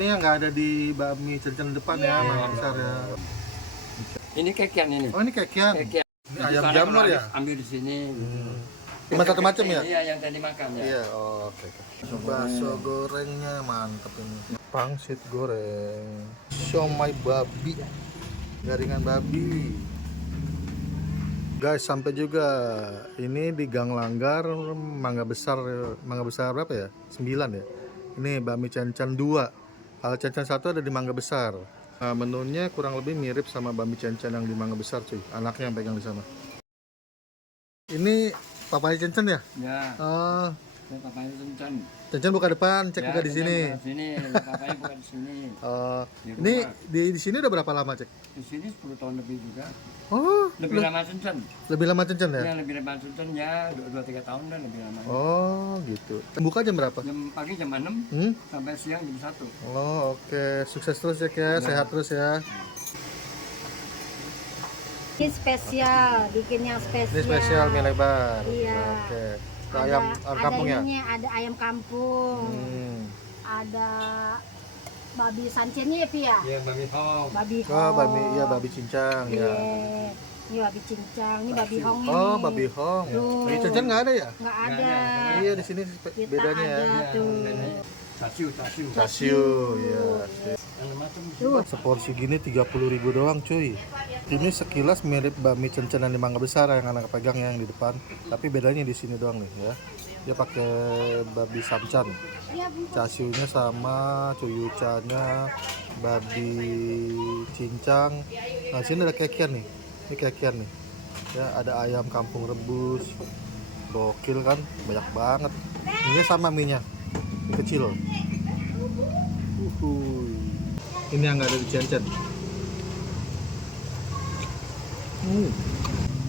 Ini yang nggak ada di bakmi Cencen depan ya, Mangga Besar ya. Ini kekian ini. Oh, ini kekian. Kekian. Ini ayam jamur ya? Ambil di sini. Macam-macam ya? Iya, yang tadi makan ya. Iya, oh, oke. Bakso gorengnya mantep ini. Pangsit goreng, siomay babi, garingan babi. Guys, sampai juga ini di Gang Langgar, Mangga Besar berapa ya? 9 ya. Ini bakmi Cencen 2. Kalau Cencen 1 ada di Mangga Besar. Nah, menunya kurang lebih mirip sama bakmi Cencen yang di Mangga Besar, cuy. Anaknya yang pegang di sana. Ini papanya Cencen ya? Ya. Oh, Papanya Cencen. Cencen buka depan, cek Ya, buka di sini. Di sini, papanya bukan di sini. Oh, Di ini rumah. di sini udah berapa lama, cek? Di sini 10 tahun lebih juga. Oh, Lebih lama Cencen. lebih lama Cencen ya? Ya, lebih lama Cencen ya 2-3 tahun dan lebih lama. Oh, gitu. Buka jam berapa? Jam pagi jam 6 sampai siang jam 1. Oh, oke. Sukses terus ya, sehat terus ya. Ini spesial, bikin yang spesial. Ini spesial mie lebar. Iya. Oke. Ayam kampung ya? Ada ayam kampung, ada babi sancennya ya, Pi ya? Iya, babi hong. Babi Oh, hong. babi cincang Iya. ya. Ini babi cincang, ini babi hong ini. Oh, babi hong. Tuh. Di Cencen nggak ada ya? Nggak ada. Iya, di sini Kita bedanya ada ya. tuh. Stasiu, ya. Tuh. Seporsi gini 30.000 doang, cuy. Ini sekilas mirip bakmi Cencen yang di Mangga Besar yang anak pegang yang di depan, tapi bedanya di sini doang nih ya. Dia pakai babi samcan. Casiunya sama, cuyucannya, babi cincang. Nah, sini ada kekian nih. Ini kekian nih. Ya, ada ayam kampung rebus. Gokil kan? Banyak banget. Ini sama mie-nya. Mie kecil. Uhuy. Ini yang nggak ada di Cencen.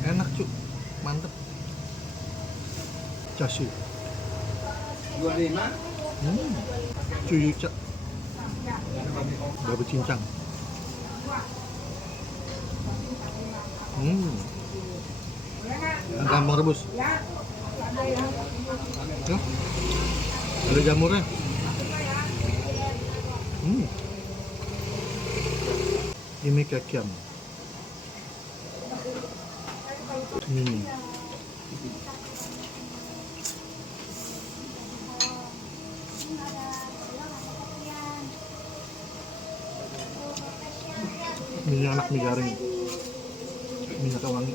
Enak cuy, mantep. Casiu. 25. Cuyuca. Babi cincang. Yang kampung rebus. Tuh. Ada jamurnya. Ini kekian. Minyak anak mie garing, minyak wangi,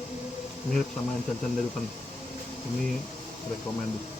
mirip sama yang Cencen dari depan. Ini recommended.